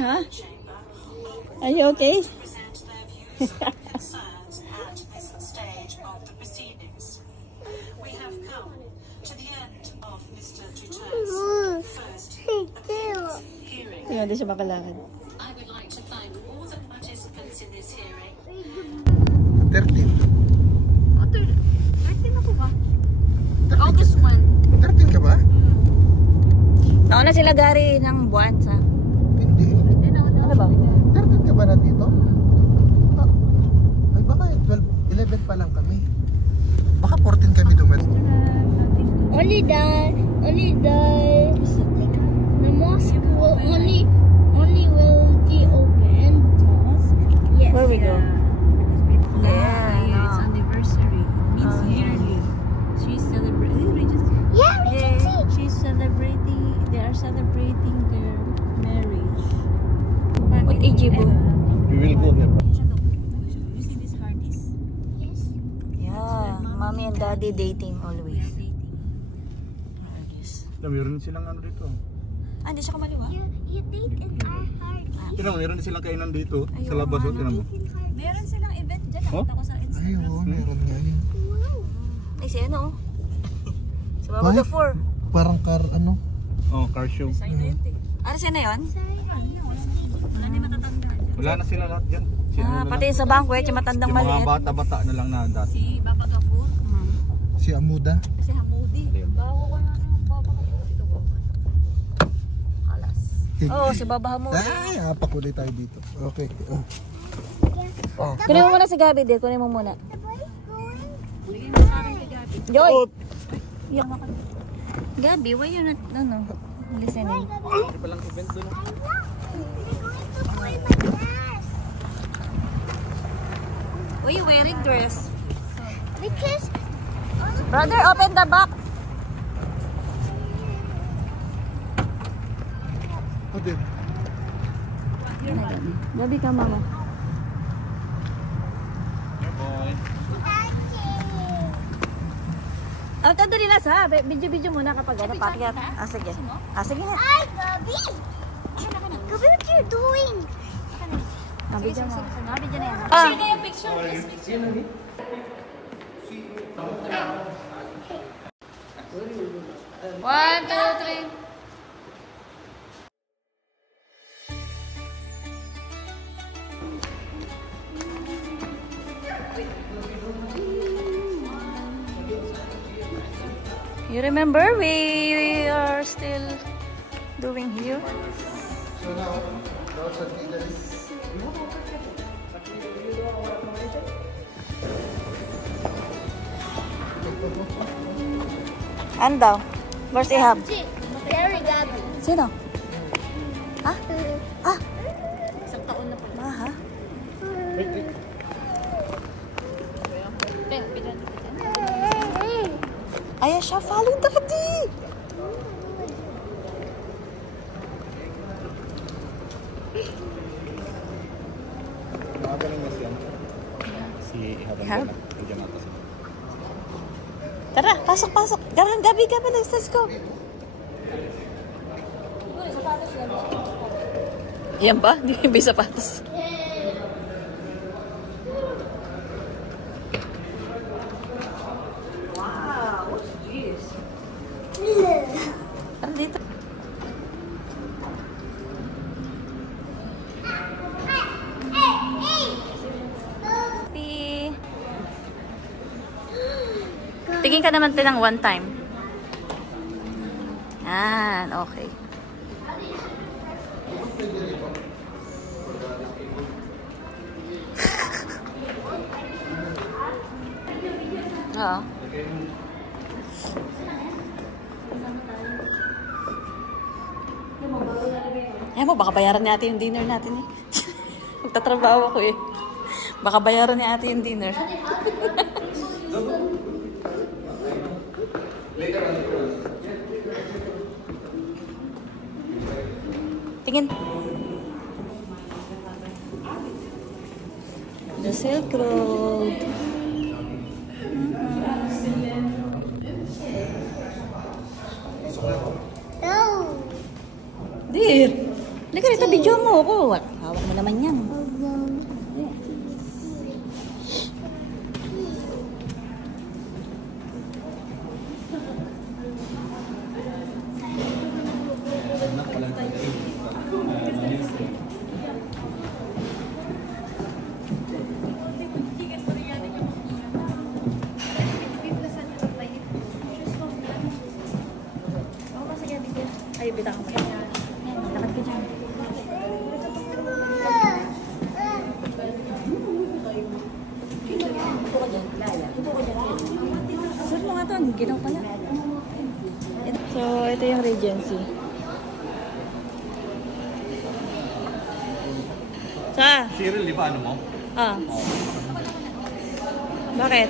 Huh? Are you okay? Hindi siya makalakad. 13. Oh, 13 na po ba? August 1. 13 ka ba? Nauna sila Gary ng buwan sa. Hindi. Ano ba? 13 ka ba nandito? Ay baka 12, 11 pa lang kami. Baka 14 kami dumating. Only the mosque will only will be open. Yes. Where we go? It's anniversary. Means yearly. She's celebrating. Yeah, we can see. She's celebrating. They are celebrating their marriage. What age you? We will go here. You see this hardis? Yes. Yeah, mommy and daddy dating always. Meron silang ano dito. Ah, hindi siya kumaliwa? You think it's our heart. Tinan mo, meron silang kainan dito. Sa labas, tinan mo. Meron silang event dyan. Nakita ko sa Instagram. Ayun, meron nga yun. Ay, si ano? Si Mama the 4. Parang car, ano? Oh, car show. Ano siya na yun? Wala na matatanda. Wala na sila lahat dyan. Ah, pati yung sa banquet, yung matandang Yung mga maliit. bata-bata na lang na dati. Si Bapa Gapur. Si Amuda. Si Hamudi. Bago ko na ng Bapa Gapur. Ito ko. Alas. Oo, si Baba mo. Ay, apakulit tayo dito. Okay. Oh. Kunin mo muna si Gabi, di. Kunin mo muna. Bigyan mo sa akin kay Gabi. Joy! Iyak na ka. Gabi, why you not, listening? Palang event doon. Why you wearing dress? Because Brother, open the box. Ate. Gabi ka, mama. Ang tandali na sa, video muna kapag ano, pakyat. Ah, sige. Ah, sige na. Hi, Gabi. Gabi, what you doing? Ah, video mo. Video na yan. Ah. Sige yung picture. Please, picture. 1, 2, 3. You remember we are still doing here? So now sa dinner. Ando, where's Ihab? Very Gabi. Sino? Ah? Ah? Isang taon na pala. Ma, ha? Ayan siya, follow daddy! Nakagaling na siya. Si Ihab? Tara, pasok. Gabi, let's go. Yan ba? Hindi ba yung sapatos? Wow, what's this? Ano dito? Tingin ka naman ng one time. Yan, okay. Oo. Ayan mo, baka bayaran ni ate yung dinner natin eh. Magtatrabaho ako eh. Baka bayaran ni ate yung dinner. Tingin. The Silk Road. No. Dear. Hindi ka rito, video mo ako. Hawak mo naman yan. Ay, bita ka pa. Lakad ka dyan. Saan mo nga ito? Ginaw pala. So, ito yung Regency. Sa? Cyril, di ba ano mo? Ah. Bakit?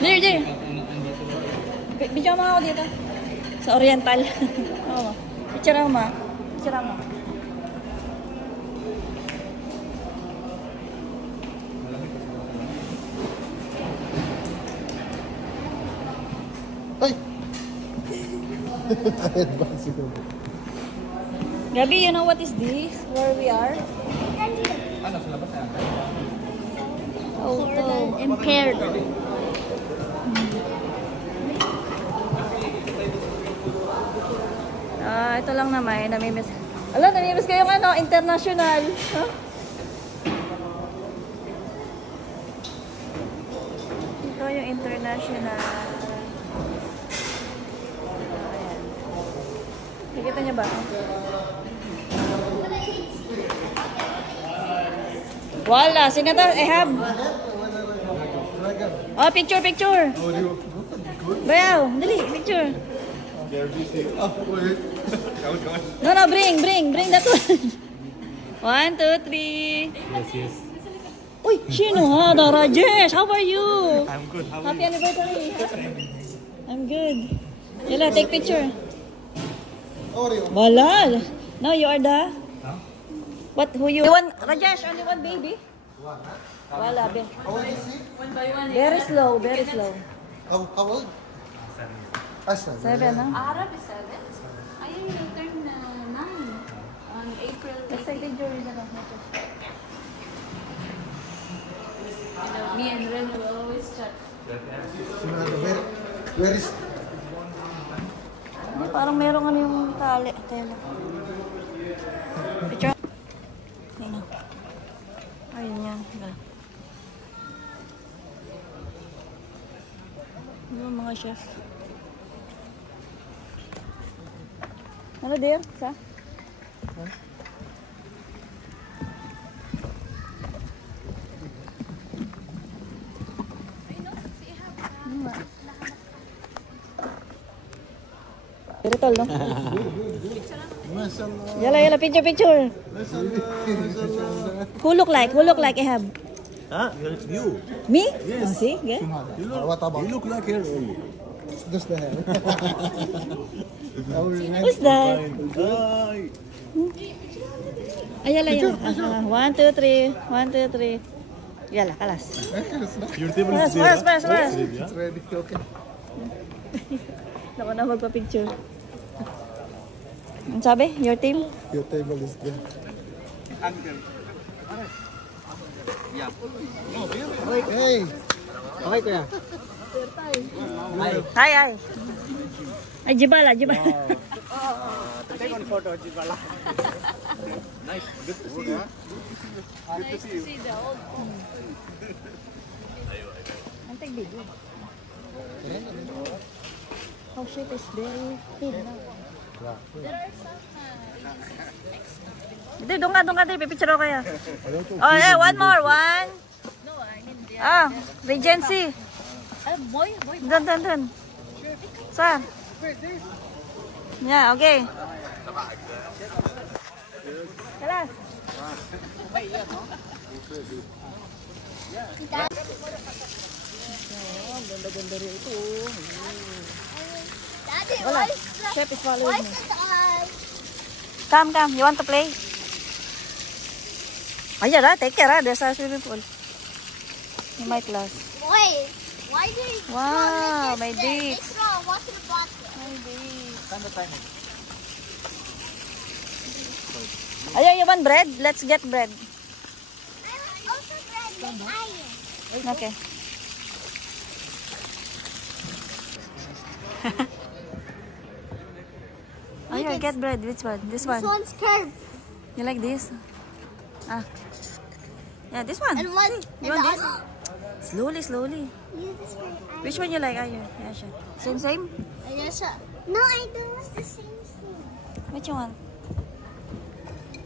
There. Bidyo mo ako dito. Sa Oriental. Oo. Picture mo. Picture mo. Ay! Advance ito. Gabi, you know what is this? Where we are? Ano, sa labas yan? Auto. Impaired. Ito lang naman, namimiss. Ala, namimiss ko yung ano, international. Huh? Ito yung international. Ayan. Nakita niya ba? Wala, sino to? Ehab. Oh, picture. Bayaw, dali, picture. Oh, wait. No, bring that one. 1, 2, 3. Yes. Uy, sino ha? Rajesh, how are you? I'm good. How Happy anniversary. I'm good. Yala, take picture. are you? Wala. No, you are the... What, who you... Rajesh, only one baby? Wala, be. How old is he? Very slow. How old? 7. 7, huh? Arab is 7. Ayun, you turn 9 on April. Excited jury na lang. Me and Ren will always chat. Where is... Parang meron ano yung tali. Tela. Picture. Ayun yan. Yung mga chef. Ano dear? Sa? Spiritual, no? Masyaallah. Yala, picture. Masyaallah. Who look like Ehab? Huh? You. Me? Yes. Oh, see? Okay. What about? You look like her only. Just the hair. Who's that? Hi. Ayala yun. 1, 2, 3. 1, 2, 3. Yala, kalas. Your table Paras. is there. It's ready. Okay. Naku na magpa-picture. Ang sabi? Your team? Your table is there. Hey. Okay, kuya. Hi. Ay, Jibala. Take one photo, Jibala. Nice. Good to see you. Good to see you. See the old Ang take video. Oh shit, it's very thin. Hindi, doon ka, pipicture ako kaya. Oh, yeah, one more. No, I mean the Regency. boy. Dun. Saan? Yeah, okay. Kalas. Ganda rin ito. Daddy, Wala. why is the, Chef is why following is me. the eye? Come. You want to play? Ayan take care There's a swimming pool. In my class. Wait, why do you Wow, my dates? dates. Next row, what's in the bottom? My dates. Saan na tayo? Ayaw, you want bread? Let's get bread. I want also bread with iron. Okay. Ayaw, get bread. Which one? This one. This one's curved. You like this? Ah. Yeah, this one. And one. You want this? Slowly, slowly. Use this for iron. Which one you like? Ayaw. Yeah, sure. Same, same? Ayasha. No, I don't want the same thing. Which one?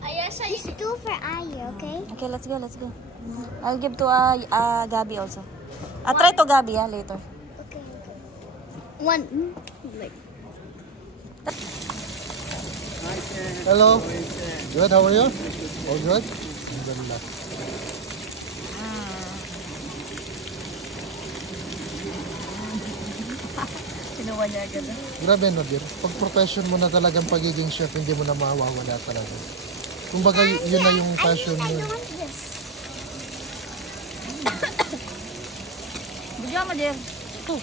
Ayasha, it's two for iron, okay? Okay, let's go, let's go. I'll give to Gabi also. Try to Gabi later. Okay. One. Like. Hello. Good, how are you? All good? Alhamdulillah. Kinuha niya agad. Grabe no, dear. Pag profession mo na talagang pagiging chef, hindi mo na mawawala talaga. Kumbaga, yun na yung passion mo. I want this. Bigyan mo, dear. Two.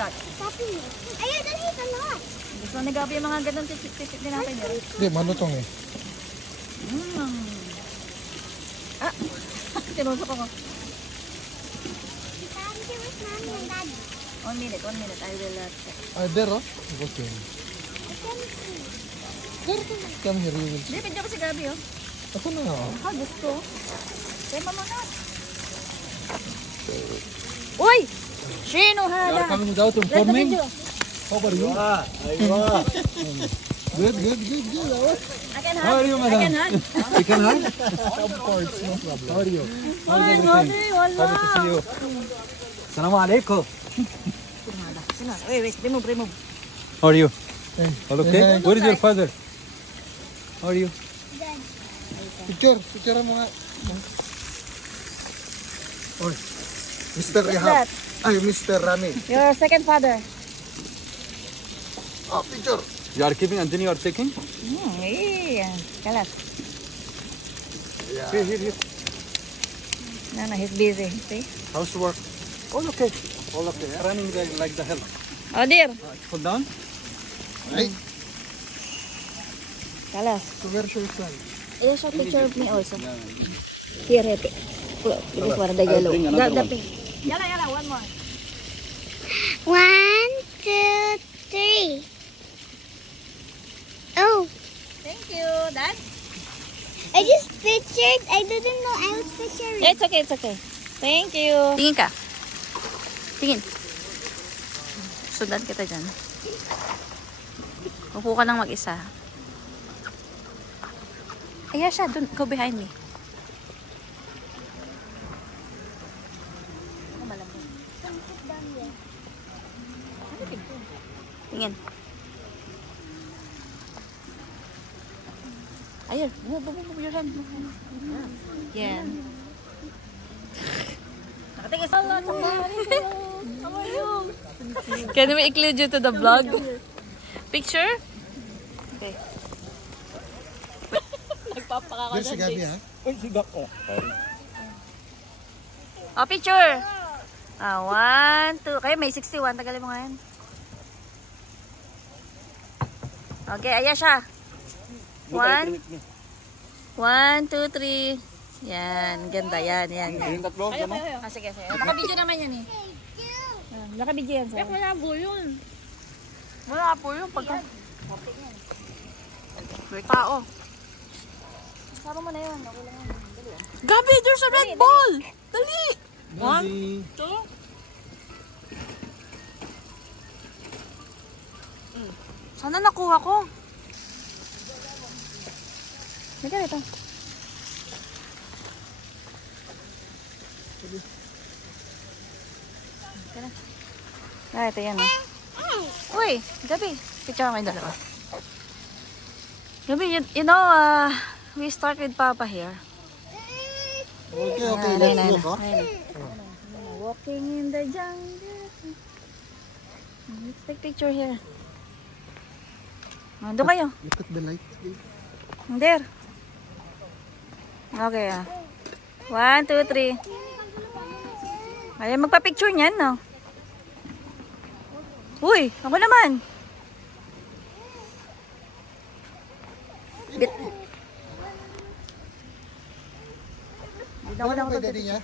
That. Papi. Ayun, don't eat a lot. Gusto ni Gabi yung mga ganun titik-titik din natin, dear. Hindi, malutong eh. Ah! Tinusok ako. Daddy, here with mommy and daddy. 1 minute. I will check. There, oh. Okay. I can see. Come here, you will. Hindi, pidya ko si Gabi, oh. Ako na nga, oh. Ah, gusto. Kaya mama na. Uy! Shino, hada. Coming out and Let the forming. video. How are you? Good. I can hug. How are you, madam? I can hug. You can hug? Of course, no problem. How are you? Ay, Gabi, wala. Happy to see you. Assalamu alaikum. Sino? Wait, remove. How are you? Hey. All okay? Hey. Where is your father? How are you? Picture mo nga. Oy. Mr. What's Rehab. that? Ay, Mr. Rami. Your second father. Oh, picture. You are keeping and then you are taking? Yeah. Kalas. Here. No, he's busy. See? How's the work? All okay. All okay. Running like the hell. Oh, dear. Put down. Ay, Kalas. where's your son? There's a picture of me also. Here, Happy. This one, the yellow. bring another The pink. Yala, one more. 1, 2, 3. Oh, Thank you. Dad? I just pictured. I didn't know I was picturing. It's okay. Thank you. Tingin ka. Tingin. Sundan kita dyan. Upo ka lang mag-isa. Ayan siya. Go behind me. Tingin. Ayun. Move your hand. Yan. Nakatingin. How are you? Can we include you to the vlog? Picture? Okay. Nagpapakaka There's si Gabi, ha? Oh, picture! 1, 2. Kaya may 61. Tagalin mo ngayon. Okay, ayan siya. 1, 2, 3. Yan, ganda. Yan. Yung tatlo, gano? Sige. Nakabidyo naman yan eh. Nakabidyo yan sa'yo. Wala po yun. Pagka... May tao. Saro mo na yun. Okay lang yan. Dali. Gabi, there's a red ball! Dali! 1, 2. Sana nakuha ko. Nagkala ito. Ito yan. Uy, Gabi. Picture kayo dalawa. Gabi, you know, we start with Papa here. Okay, let's look, ha? Walking in the jungle. Let's take picture here. Doon kayo. Look at the light. There. Okay, 1, 2, 3. Ay, magpa-picture niyan, no? Uy, ako naman. Bit. Dala mo kay daddy niya?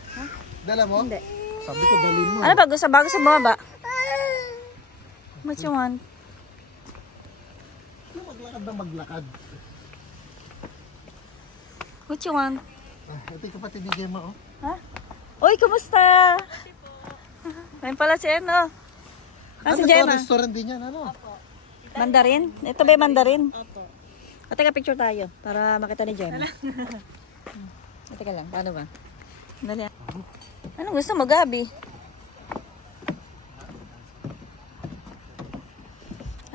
Dala mo? Hindi. Sabi ko dalhin mo. Ano ba? Gusto bago sa baba? What you want? Maglakad na maglakad. What you want? Ito yung kapatid ni Gemma, oh. Ha? Uy, kumusta? Ayun pala si ano. Ah, si Ano to? Gemma. Restaurant din yan, ano? Mandarin? Ito ba yung mandarin? Opo. O, teka, picture tayo para makita ni Gemma. Teka lang, paano ba? Dali. Anong gusto mo, Gabi?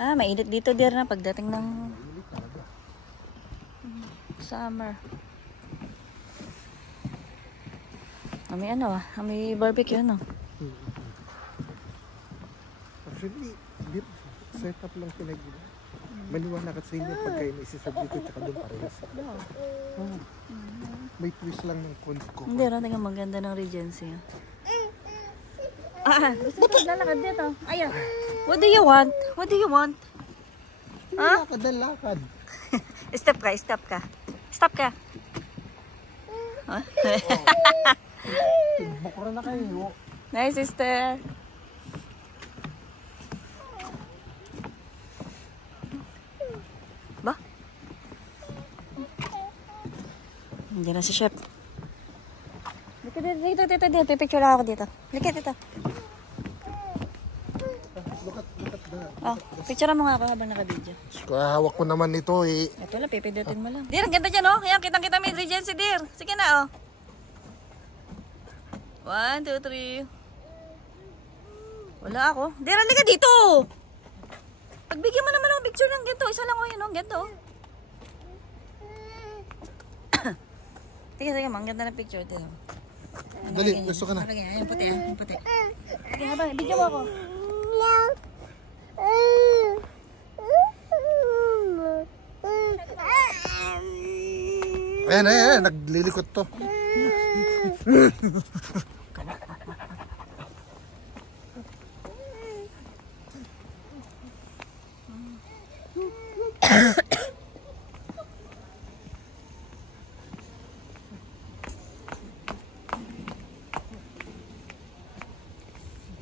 Ah, mainit dito dir na pagdating ng summer. May ano may barbecue ano. Actually, set up lang pinag-iba. Maliwanag at sa inyo pag kayo naisisab dito tsaka doon parehas. Oh. May twist lang ng cold ko. Hindi, tingnan maganda ng Regency. Gusto ko lalakad dito. Ayan. What do you want? What do you want? Ha? Lakad na lakad. Stop ka, stop ka. Stop ka. Huh? Bukura na kayo. Nice, sister. Ba? Nandiyan na si Chef. Dito. Picture ako dito. Likit dito. Look at the... Oh, picture mo nga ako habang naka-video. Hawak ko naman ito eh. Ito lang, pipidutin mo lang. Dir, ang ganda dyan, oh. Ayan, kitang-kita may Regency, Dir. Sige na, oh. 1, 2, 3. Wala ako. Dir, halika dito. Pagbigyan mo naman ng picture ng ganito. Isa lang, oh, yun, oh. Ganito, oh. Sige, ang ganda ng picture, Dir. Dali, gusto ka na. Ayan, puti, ah. Yung puti. Sige, habang, video mo ako. Ayan, naglilikot to.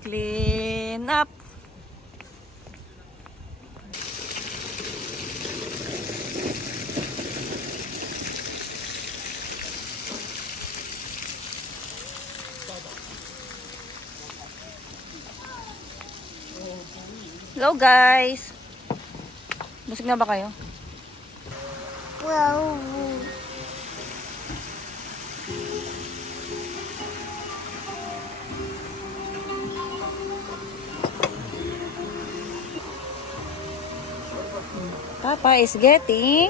Clean up. Hello guys. Busog na ba kayo? Wow. Papa is getting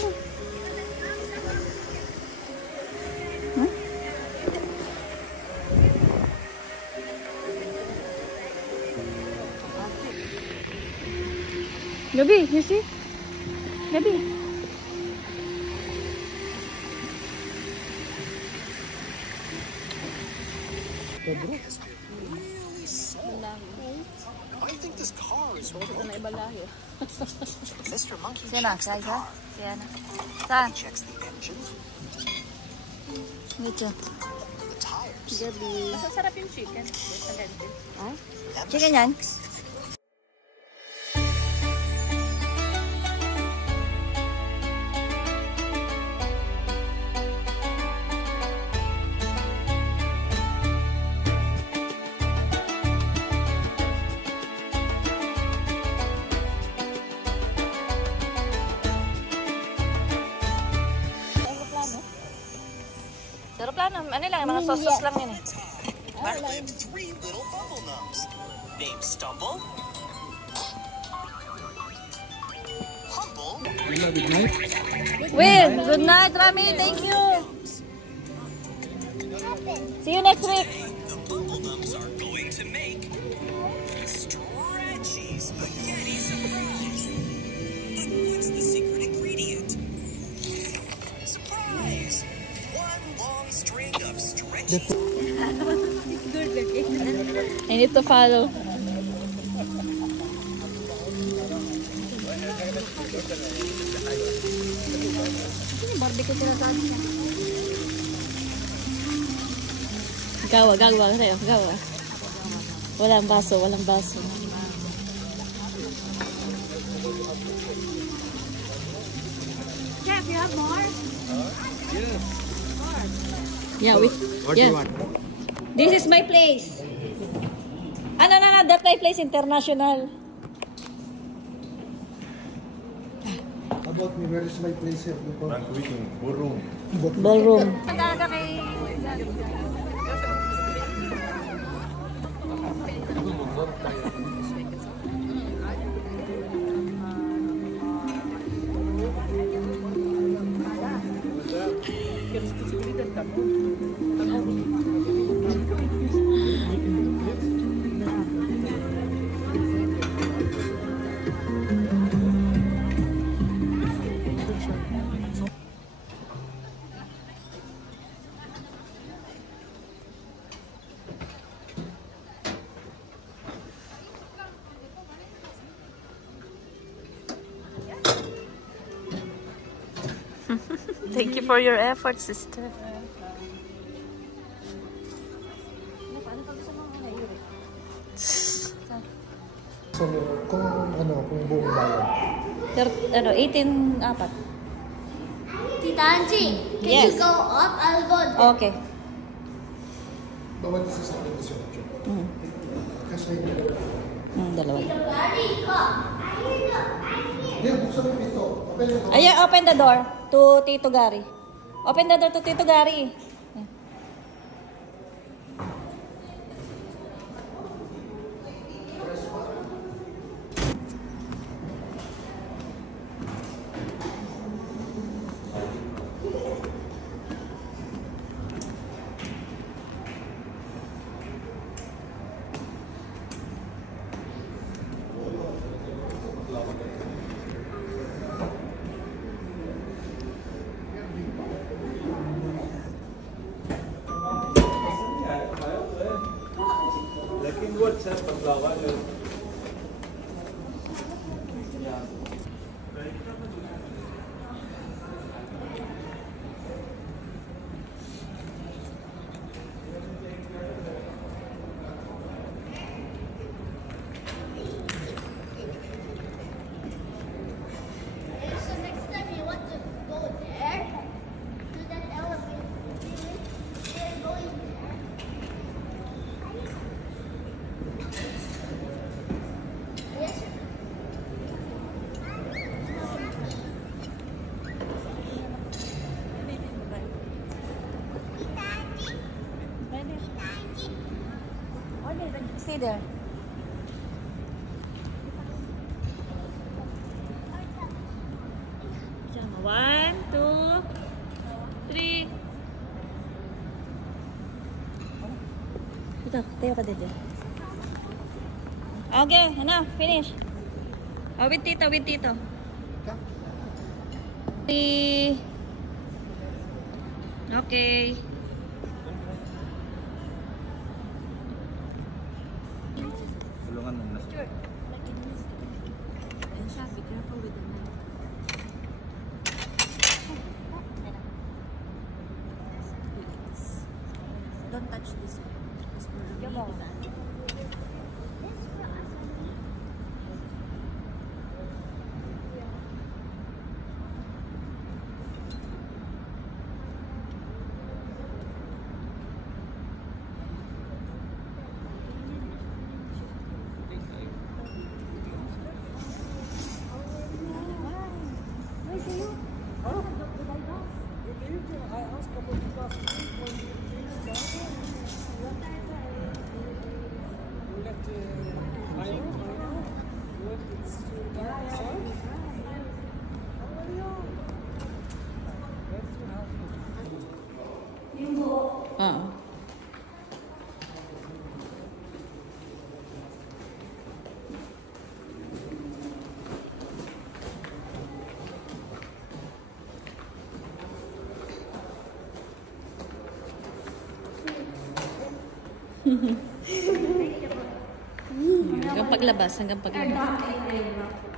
Gabi, you see? Gabi. I think this car is Siya na, siya. Siya na. Saan? checks the engine, Dito. tires. Gabi. Masasarap yung chicken. Sa lente. Chicken yan? Aeroplano. Ano lang, mga sauce lang yun eh. Lived 3 little bumble gnomes. Named Stumble, Humble, Will, good night, Rami. Thank you. See you next week. the bumble gnomes are going to make a stretchy spaghetti surprise. But what's the secret ingredient? Surprise! One long string of stretchy. I need to follow. barbecue sinasabi niya. Gawa tayo, gawa. Walang baso. Jeff, you have more? Yeah, What do you want? This is my place. Ano na, that my place international. How about me? Where is my place here? Ballroom. Thank you for your effort, sister. So, kung buong bayan. 18 apat. Tita Angie, can Yes. you go up? I'll go down. Okay. Bawat isa sa akin kasi kasi Dalawa. Daddy, come. hindi, buksan mo yung pinto. Open yung door. Ayan, open the door to Tito Gary. Open the door to Tito Gary. So next time you want to go there, to that elevator, they're going there. Yes, sir. Stay there. One, two, three. Ito, tayo ka dito. Okay, finish. With Tito. Okay. Don't touch this one. Come on. Hanggang paglabas.